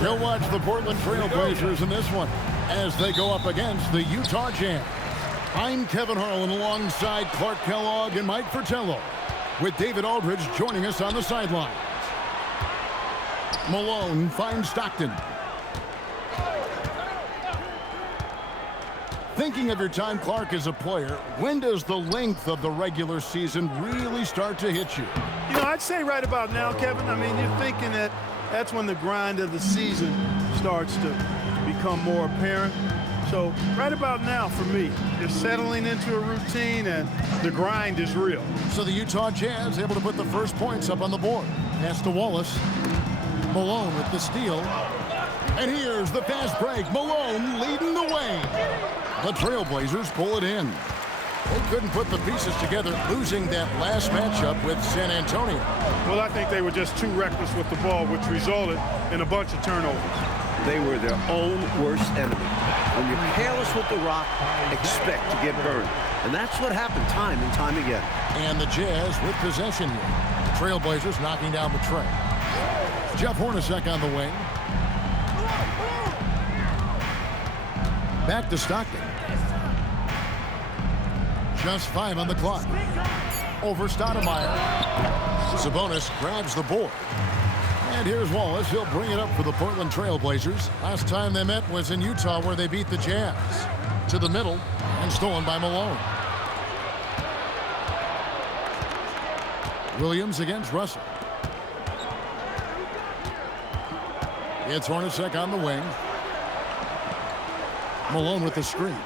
You'll watch the Portland Trailblazers in this one as they go up against the Utah Jazz. I'm Kevin Harlan alongside Clark Kellogg and Mike Fratello, with David Aldridge joining us on the sidelines. Malone finds Stockton. Thinking of your time, Clark, as a player, when does the length of the regular season really start to hit you? You know, I'd say right about now, Kevin. I mean, you're thinking that that's when the grind of the season starts to become more apparent. So right about now for me, you're settling into a routine and the grind is real. So the Utah Jazz able to put the first points up on the board. Pass to Wallace. Malone with the steal. And here's the fast break. Malone leading the way. The Trailblazers pull it in. They couldn't put the pieces together, losing that last matchup with San Antonio. Well, I think they were just too reckless with the ball, which resulted in a bunch of turnovers. They were their own worst enemy. When you're careless with the rock, expect to get burned. And that's what happened time and time again. And the Jazz with possession here. Trailblazers knocking down the tray. Jeff Hornacek on the wing. Back to Stockton. Just 5 on the clock. Over Stoudemire. Sabonis grabs the board. And here's Wallace. He'll bring it up for the Portland Trailblazers. Last time they met was in Utah, where they beat the Jazz. To the middle and stolen by Malone. Williams against Russell. It's Hornacek on the wing. Malone with the screen.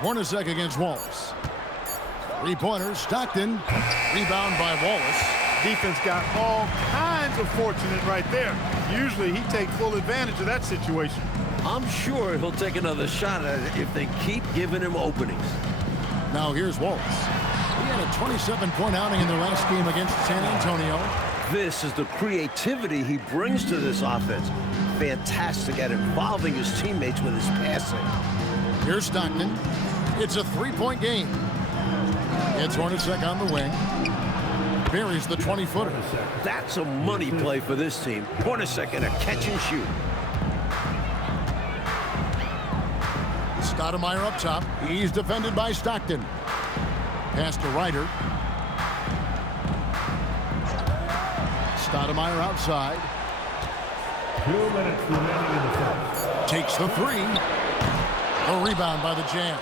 Hornacek against Wallace. Three-pointers, Stockton. Rebound by Wallace. Defense got all kinds of fortunate right there. Usually he takes full advantage of that situation. I'm sure he'll take another shot at it if they keep giving him openings. Now here's Wallace. He had a 27-point outing in the last game against San Antonio. This is the creativity he brings to this offense. Fantastic at involving his teammates with his passing. Here's Stockton. It's a three-point game. It's Hornacek on the wing. Buries the 20-footer. That's a money play for this team. Hornacek in a catch and shoot. Stoudemire up top. He's defended by Stockton. Pass to Ryder. Stoudemire outside. 2 minutes remaining in the first. Takes the three. A rebound by the Jazz.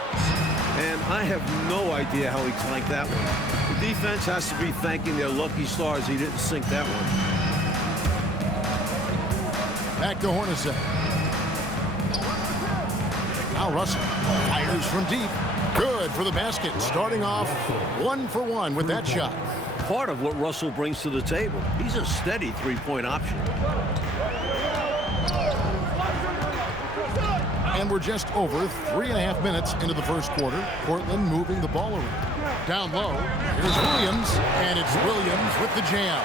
And I have no idea how he tanked that one. The defense has to be thanking their lucky stars he didn't sink that one. Back to Hornacek. Now Russell fires from deep. Good for the basket. Starting off 1 for 1 with that shot. Part of what Russell brings to the table. He's a steady three-point option. And we're just over 3.5 minutes into the first quarter. Portland moving the ball around. Down low, here's Williams, and it's Williams with the jam.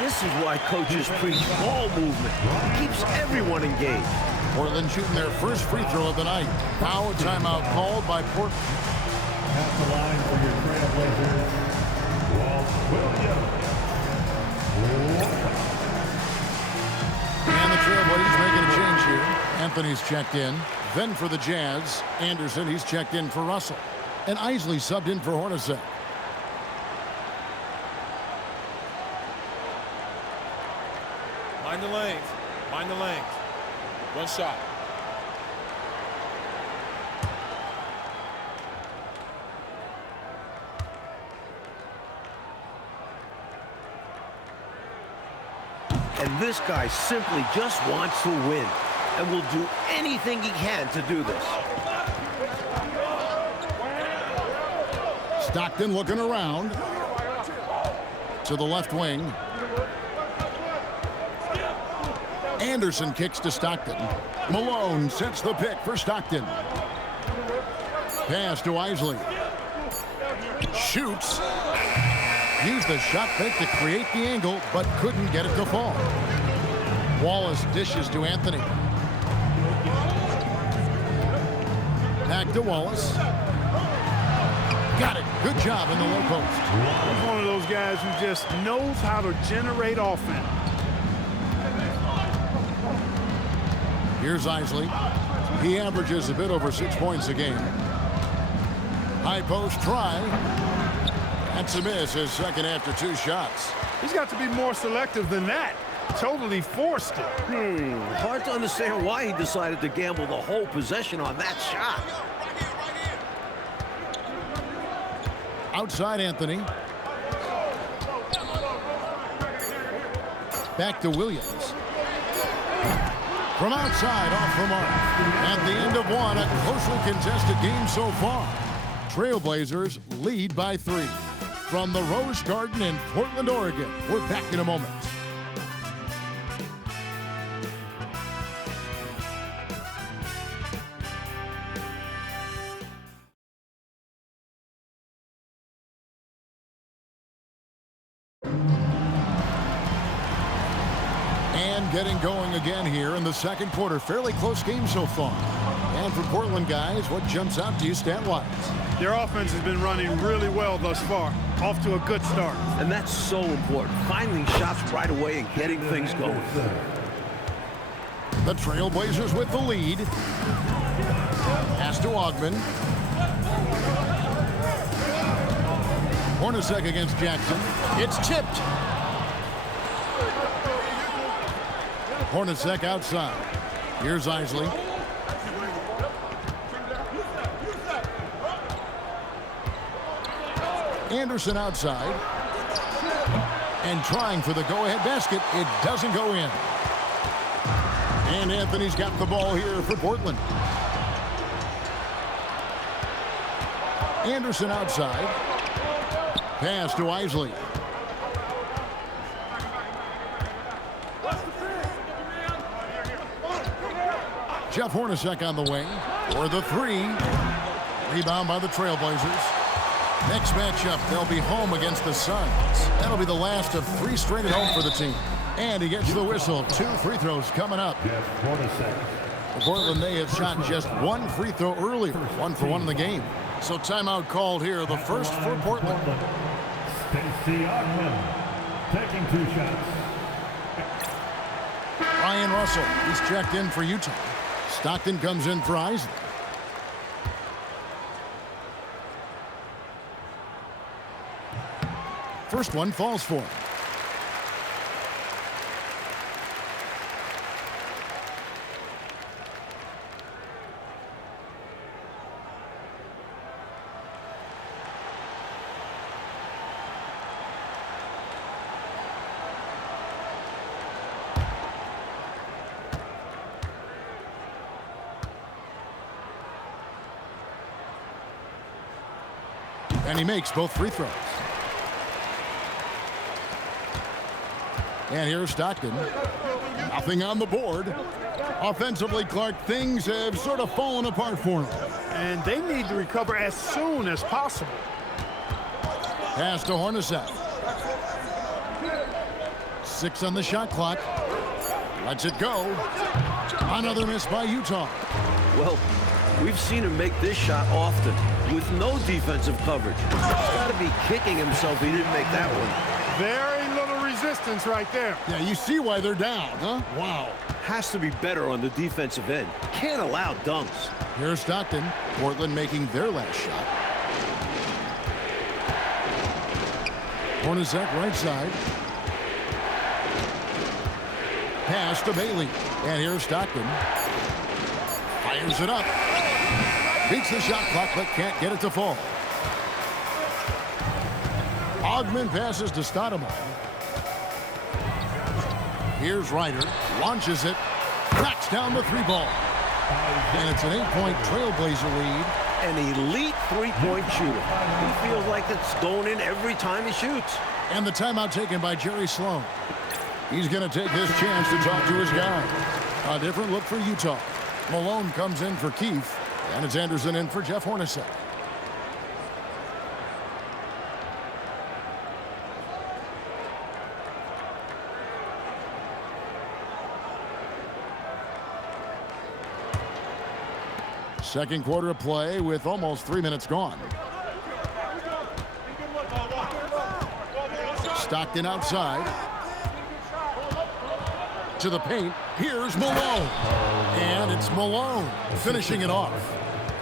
This is why coaches preach ball movement. It keeps everyone engaged. Portland shooting their first free throw of the night. Now a timeout called by Portland. At the line for your Trailblazers, Williams. And the Trailblazers making a change here. Anthony's checked in. Then for the Jazz, Anderson, he's checked in for Russell. And Isley subbed in for Hornacek. Mind the lanes. Mind the lanes. One shot. And this guy simply just wants to win and will do anything he can to do this. Stockton looking around. To the left wing. Anderson kicks to Stockton. Malone sets the pick for Stockton. Pass to Isley. Shoots. Used the shot fake to create the angle, but couldn't get it to fall. Wallace dishes to Anthony. Back to Wallace. Got it. Good job in the low post. He's one of those guys who just knows how to generate offense. Here's Isley. He averages a bit over 6 points a game. High post try. That's a miss, his second after 2 shots. He's got to be more selective than that. Totally forced it. Hard to understand why he decided to gamble the whole possession on that shot. Outside Anthony. Back to Williams. From outside, off the mark. At the end of one, a closely contested game so far. Trailblazers lead by 3. From the Rose Garden in Portland, Oregon. We're back in a moment. And getting going again here in the second quarter. Fairly close game so far. And for Portland guys, what jumps out to you stat-wise? Their offense has been running really well thus far. Off to a good start. And that's so important. Finding shots right away and getting things going. The Trailblazers with the lead. Pass to Ogman. Hornacek against Jackson. It's tipped. Hornacek outside. Here's Isley. Anderson outside. And trying for the go-ahead basket. It doesn't go in. And Anthony's got the ball here for Portland. Anderson outside. Pass to Isley. Jeff Hornacek on the wing for the 3. Rebound by the Trailblazers. Next matchup, they'll be home against the Suns. That'll be the last of 3 straight at home for the team. And he gets the whistle. 2 free throws coming up. For Portland, they have shot just 1 free throw earlier. 1 for 1 in the game. So timeout called here. The first for Portland. Stacey Ogman taking 2 shots. Ryan Russell, he's checked in for Utah. Stockton comes in for Isley. First one falls for him. And he makes both free throws. And here's Stockton. Nothing on the board. Offensively, Clark, things have sort of fallen apart for him. And they need to recover as soon as possible. Pass to Hornacek. 6 on the shot clock. Lets it go. Another miss by Utah. Well, we've seen him make this shot often with no defensive coverage. He's got to be kicking himself he didn't make that one. Very little resistance right there. Yeah, you see why they're down, huh? Wow. Has to be better on the defensive end. Can't allow dunks. Here's Stockton. Portland making their last shot. Hornacek right side. Pass to Bailey. And here's Stockton. Fires it up. Beats the shot clock, but can't get it to fall. Ogman passes to Stoudemire. Here's Ryder. Launches it. Cracks down the 3-ball. And it's an 8-point Trailblazer lead. An elite 3-point shooter. He feels like it's going in every time he shoots. And the timeout taken by Jerry Sloan. He's going to take his chance to talk to his guy. A different look for Utah. Malone comes in for Keefe. And it's Anderson in for Jeff Hornacek. Second quarter of play with almost 3 minutes gone. Stockton outside. To the paint. Here's Malone. And it's Malone finishing it off.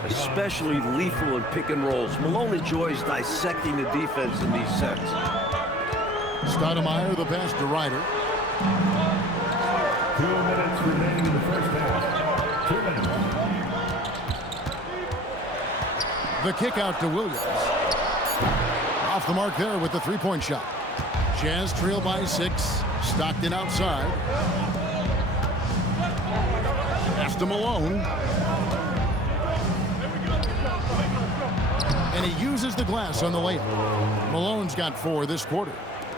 Especially lethal in pick and rolls. Malone enjoys dissecting the defense in these sets. Stoudemire, the pass to Ryder. 2 minutes remaining in the first half. 2 minutes. The kick out to Williams. Off the mark there with the three-point shot. Jazz trail by 6. Stockton outside. Pass to Malone. And he uses the glass on the layup. Malone's got 4 this quarter.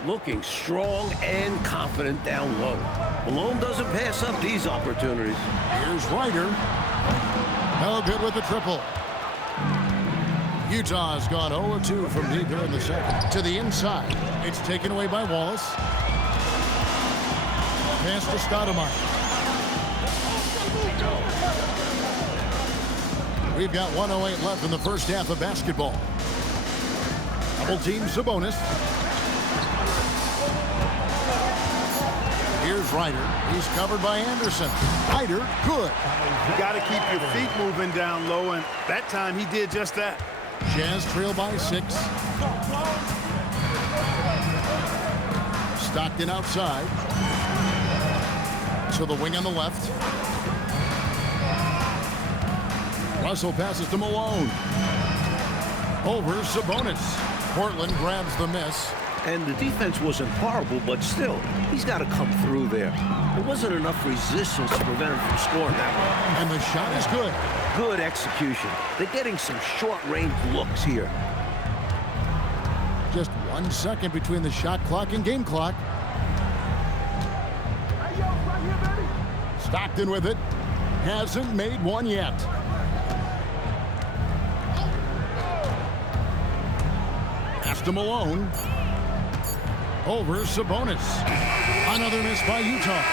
Looking strong and confident down low. Malone doesn't pass up these opportunities. Here's Ryder. No good with the triple. Utah's gone 0-2 from deep here in the second. To the inside. It's taken away by Wallace. Pass to Stoudemire. We've got 1:08 left in the first half of basketball. Double team Sabonis. Here's Ryder. He's covered by Anderson. Ryder, good. You got to keep your feet moving down low, and that time he did just that. Jazz trail by 6. Stockton outside. To the wing on the left. Russell passes to Malone. Over Sabonis. Portland grabs the miss. And the defense wasn't horrible, but still, he's got to come through there. There wasn't enough resistance to prevent him from scoring that way. And the shot is good. Good execution. They're getting some short-range looks here. Just 1 second between the shot clock and game clock. Stockton with it. Hasn't made one yet. Pass to Malone. Over Sabonis. Another miss by Utah.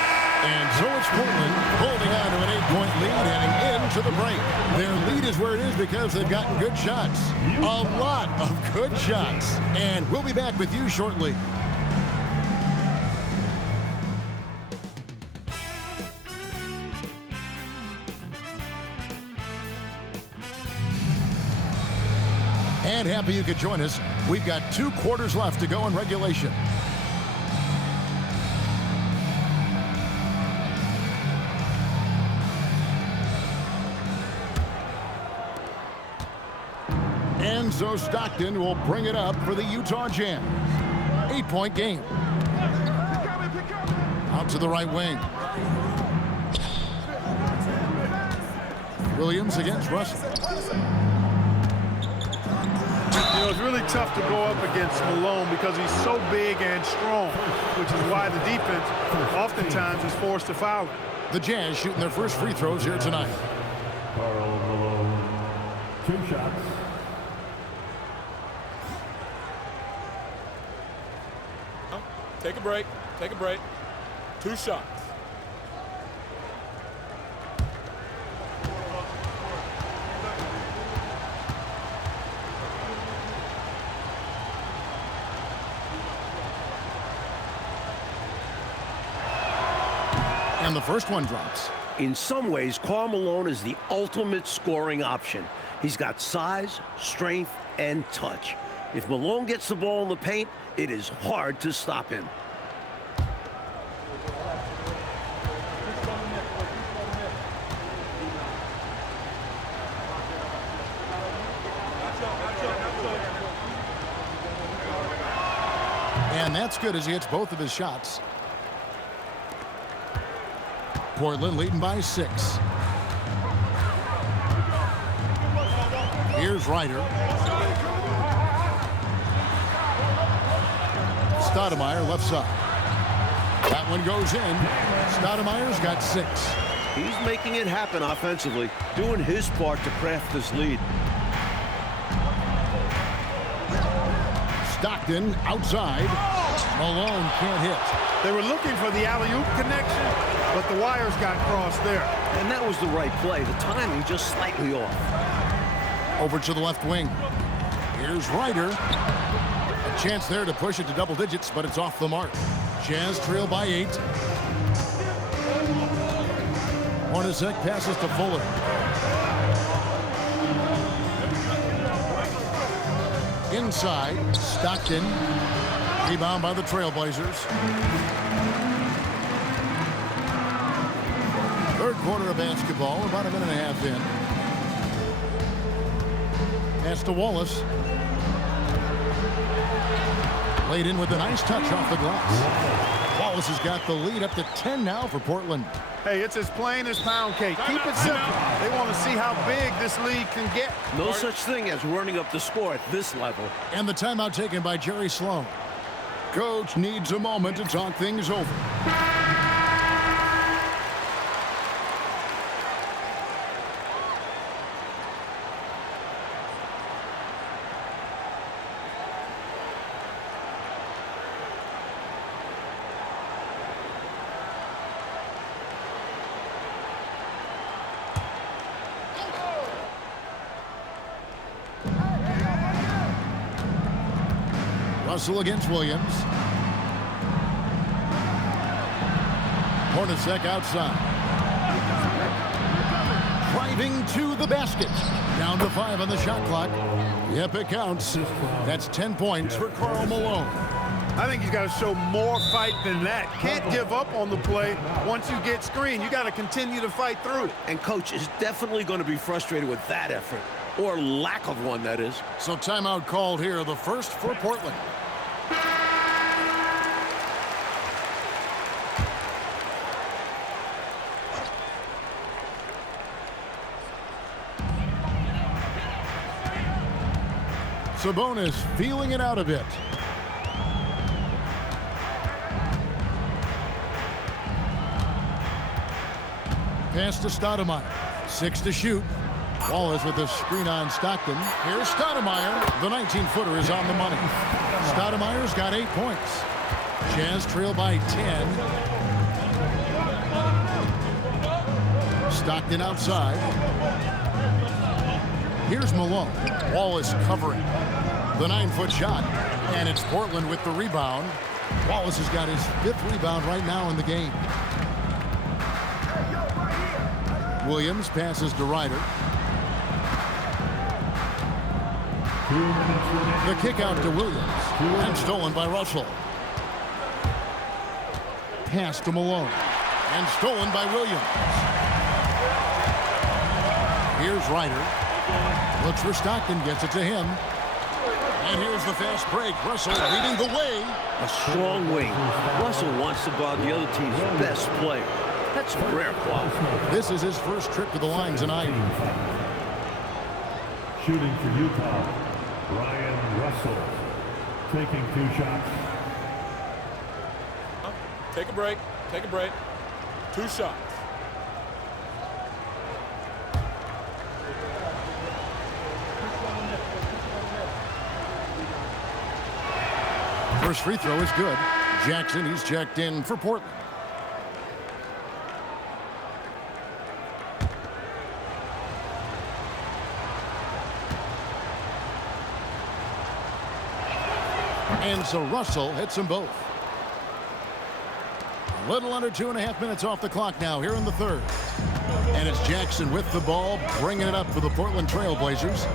And so it's Portland holding on to an 8-point lead heading into the break. Their lead is where it is because they've gotten good shots. A lot of good shots. And we'll be back with you shortly. And happy you could join us. We've got 2 quarters left to go in regulation. And so Stockton will bring it up for the Utah Jazz. 8-point game. Out to the right wing. Williams against Russell. You know, it's really tough to go up against Malone because he's so big and strong, which is why the defense oftentimes is forced to foul him. The Jazz shooting their first free throws here tonight. Karl Malone. 2 shots. Take a break. Take a break. 2 shots. And the first one drops. In some ways, Karl Malone is the ultimate scoring option. He's got size, strength, and touch. If Malone gets the ball in the paint, it is hard to stop him. And that's good as he hits both of his shots. Portland leading by 6. Here's Ryder. Stoudemire left side. That one goes in. Stoudemire's got 6. He's making it happen offensively, doing his part to craft this lead. Stockton outside. Malone can't hit. They were looking for the alley-oop connection, but the wires got crossed there. And that was the right play. The timing just slightly off. Over to the left wing. Here's Ryder. A Chance there to push it to double digits, but it's off the mark. Jazz trail by 8. Hornacek passes to Fuller. Inside, Stockton. Rebound by the Trailblazers. Third quarter of basketball, about a minute and a half in. Pass to Wallace. Laid in with a nice touch off the glass. Wallace has got the lead up to 10 now for Portland. Hey, it's as plain as pound cake. Keep it simple. They want to see how big this lead can get. No such thing as running up the score at this level. And the timeout taken by Jerry Sloan. Coach needs a moment to talk things over. Russell against Williams. Hornacek outside. Driving to the basket. Down to 5 on the shot clock. Yep, it counts. That's 10 points for Karl Malone. I think he's got to show more fight than that. Can't give up on the play once you get screened. You got to continue to fight through. And coach is definitely going to be frustrated with that effort. Or lack of one, that is. So timeout called here, the first for Portland. Sabonis feeling it out a bit. Pass to Stoudemire. 6 to shoot. Wallace with the screen on Stockton. Here's Stoudemire. The 19-footer is on the money. Stoudemire's got 8 points. Jazz trail by 10. Stockton outside. Here's Malone. Wallace covering. The 9-foot shot. And it's Portland with the rebound. Wallace has got his 5th rebound right now in the game. Williams passes to Ryder. The kick out to Williams. And stolen by Russell. Pass to Malone. And stolen by Williams. Here's Ryder. Looks for Stockton. Gets it to him. And here's the fast break. Russell leading the way. A strong wing. Russell wants to guard the other team's best player. That's a rare quality. This is his first trip to the line tonight. Shooting for Utah, Ryan Russell. Taking 2 shots. Take a break. Take a break. 2 shots. First free throw is good. Jackson, he's checked in for Portland. And so Russell hits them both. A little under 2.5 minutes off the clock now here in the third. And it's Jackson with the ball, bringing it up for the Portland Trailblazers.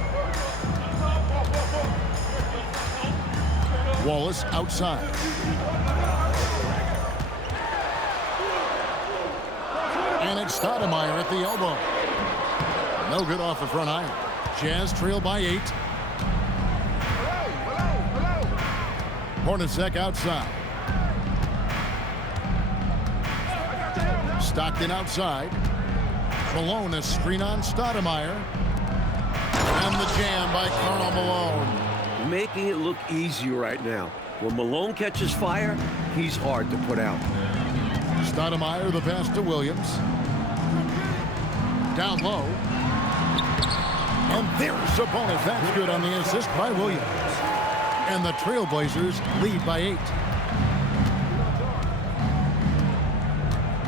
Wallace outside. And it's Stoudemire at the elbow. No good off the front iron. Jazz trail by 8. Hornacek outside. Stockton outside. Malone a screen on Stoudemire. And the jam by Karl Malone. Making it look easy right now. When Malone catches fire, he's hard to put out. Stoudemire the pass to Williams. Down low. And there's Sabonis. That's good on the assist by Williams. And the Trailblazers lead by 8.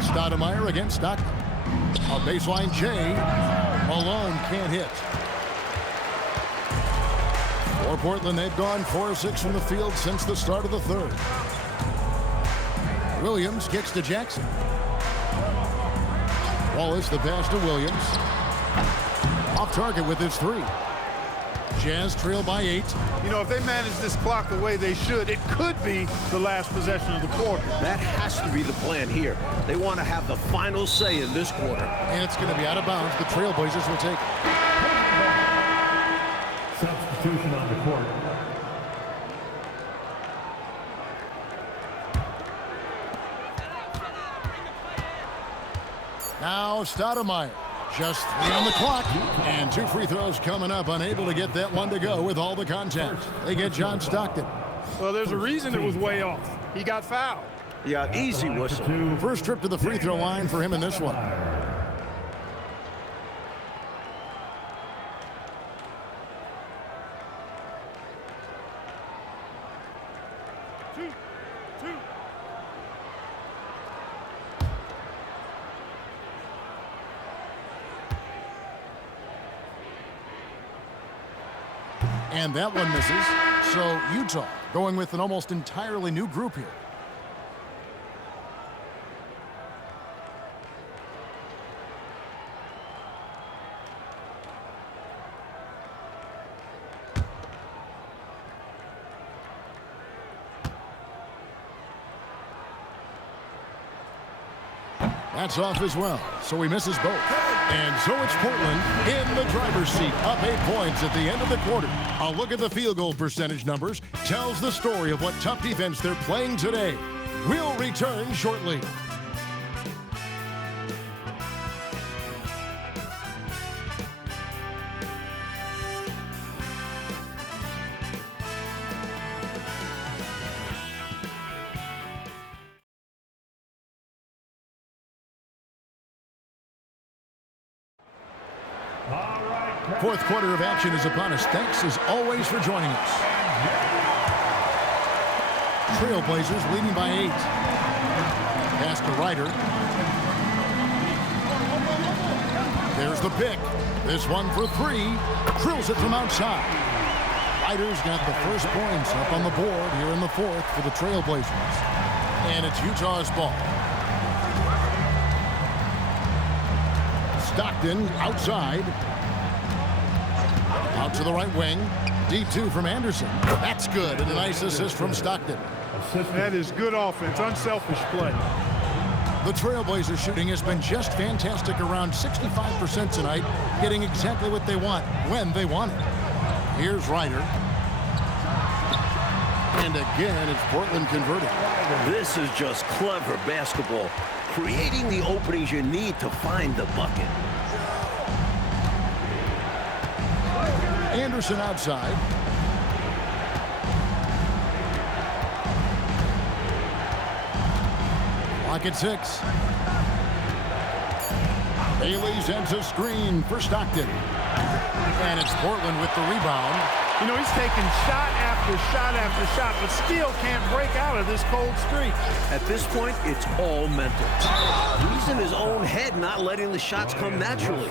Stoudemire against Stockton. A baseline J. Malone can't hit. For Portland, they've gone 4 of 6 from the field since the start of the third. Williams kicks to Jackson. Wallace the pass to Williams. Off target with his 3. Jazz trail by 8. You know, if they manage this clock the way they should, it could be the last possession of the quarter. That has to be the plan here. They want to have the final say in this quarter. And it's going to be out of bounds. The Trailblazers will take it. Substitution on the court. Now Stoudemire. Just 3 on the clock. And 2 free throws coming up. Unable to get that one to go with all the contact. They get John Stockton. Well, there's a reason it was way off. He got fouled. Yeah, easy whistle. First trip to the free throw line for him in this one. And that one misses. So Utah going with an almost entirely new group here. That's off as well, so he misses both. And so it's Portland in the driver's seat, up 8 points at the end of the quarter. A look at the field goal percentage numbers tells the story of what tough defense they're playing today. We'll return shortly. Fourth quarter of action is upon us. Thanks as always for joining us. Trailblazers leading by 8. Pass to Ryder. There's the pick. This one for 3. Drills it from outside. Ryder's got the first points up on the board here in the fourth for the Trailblazers. And it's Utah's ball. Stockton outside. Out to the right wing. D2 from Anderson. That's good. And a nice assist from Stockton. That is good offense. Unselfish play. The Trailblazers shooting has been just fantastic, around 65% tonight, getting exactly what they want when they want it. Here's Ryder. And again, it's Portland converting. This is just clever basketball, creating the openings you need to find the bucket. Anderson outside. Clock at 6. Bailey sends a screen for Stockton. And it's Portland with the rebound. You know, he's taking shot after shot after shot, but still can't break out of this cold streak. At this point, it's all mental. He's in his own head, not letting the shots come naturally.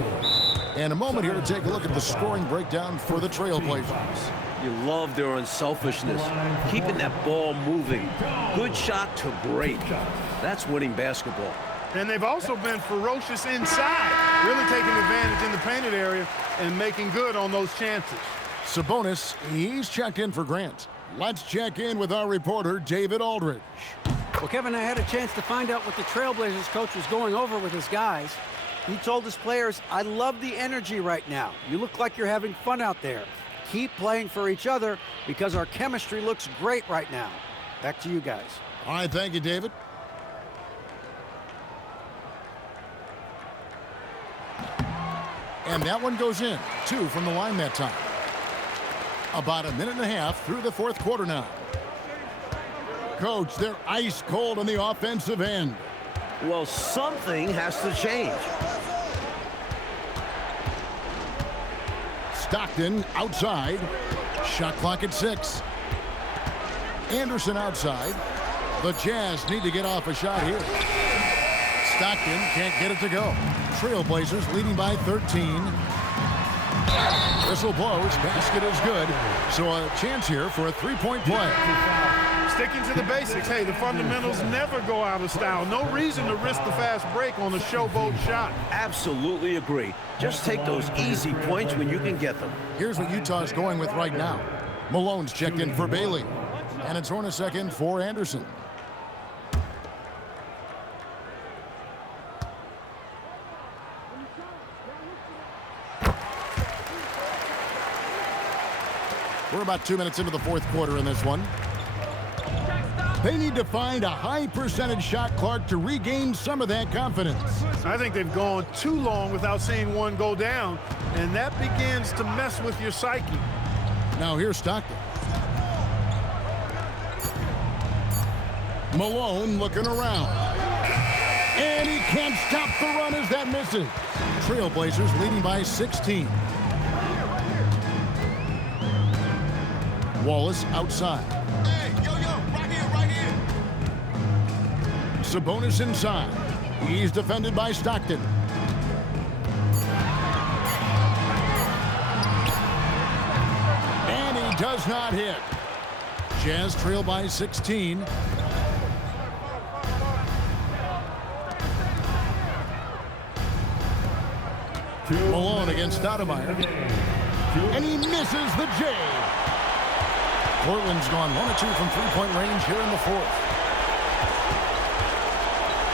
And a moment here to take a look at the scoring breakdown for the Trailblazers. You love their unselfishness, keeping that ball moving. Good shot to great. That's winning basketball. And they've also been ferocious inside, really taking advantage in the painted area and making good on those chances. Sabonis, he's checked in for Grant. Let's check in with our reporter, David Aldridge. Well, Kevin, I had a chance to find out what the Trailblazers coach was going over with his guys. He told his players, I love the energy right now. You look like you're having fun out there. Keep playing for each other because our chemistry looks great right now. Back to you guys. All right, thank you, David. And that one goes in. 2 from the line that time. About a minute and a half through the fourth quarter now. Coach, they're ice cold on the offensive end. Well, something has to change. Stockton outside. Shot clock at 6. Anderson outside. The Jazz need to get off a shot here. Stockton can't get it to go. Trailblazers leading by 13. Whistle blows. Basket is good. So a chance here for a three-point play. Sticking to the basics. Hey, the fundamentals never go out of style. No reason to risk the fast break on a showboat shot. Absolutely agree. Just take those easy points when you can get them. Here's what Utah's going with right now. Malone's checked in for Bailey. And it's Hornacek in for Anderson. We're about 2 minutes into the fourth quarter in this one. They need to find a high percentage shot, Clark, to regain some of that confidence. I think they've gone too long without seeing one go down, and that begins to mess with your psyche. Now here's Stockton. Malone looking around. And he can't stop the run as that misses. Trailblazers leading by 16. Wallace outside. Hey, yo, right here. Sabonis inside. He's defended by Stockton. And he does not hit. Jazz trail by 16. Malone against Stoudemire. And he misses the J. Portland's gone 1 of 2 from three-point range here in the fourth.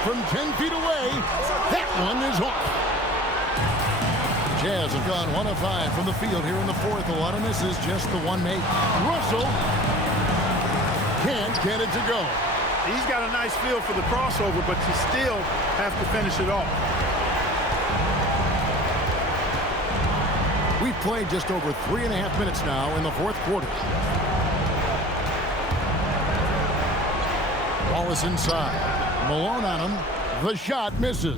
From 10 feet away, that one is off. Jazz have gone 1 of 5 from the field here in the fourth. A lot of misses, just the one make. Russell can't get it to go. He's got a nice feel for the crossover, but you still have to finish it off. We've played just over 3.5 minutes now in the fourth quarter. Wallace inside. Malone on him. The shot misses.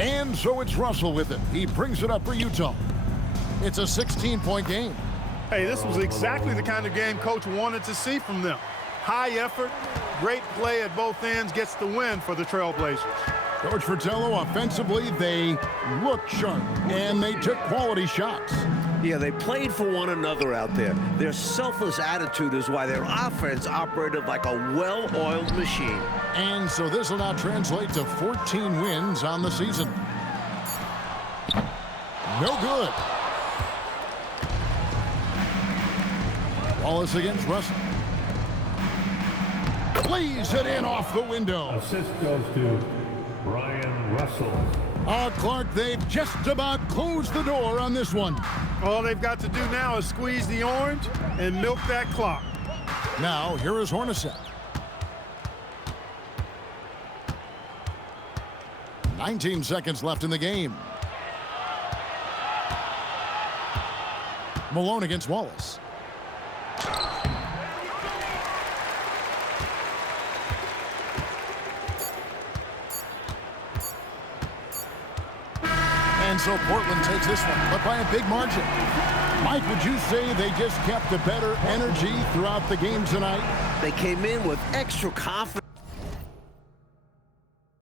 And so it's Russell with it. He brings it up for Utah. It's a 16-point game. Hey, this was exactly the kind of game Coach wanted to see from them. High effort, great play at both ends, gets the win for the Trailblazers. Coach Fratello, offensively, they looked sharp, and they took quality shots. Yeah, they played for one another out there. Their selfless attitude is why their offense operated like a well-oiled machine. And so this will now translate to 14 wins on the season. No good. Wallace against Russell. Lays it in off the window. Assist goes to Ryan Russell. Clark, they've just about closed the door on this one. All they've got to do now is squeeze the orange and milk that clock. Now, here is Hornacek. 19 seconds left in the game. Malone against Wallace. And so Portland takes this one, but by a big margin. Mike, would you say they just kept a better energy throughout the game tonight? They came in with extra confidence.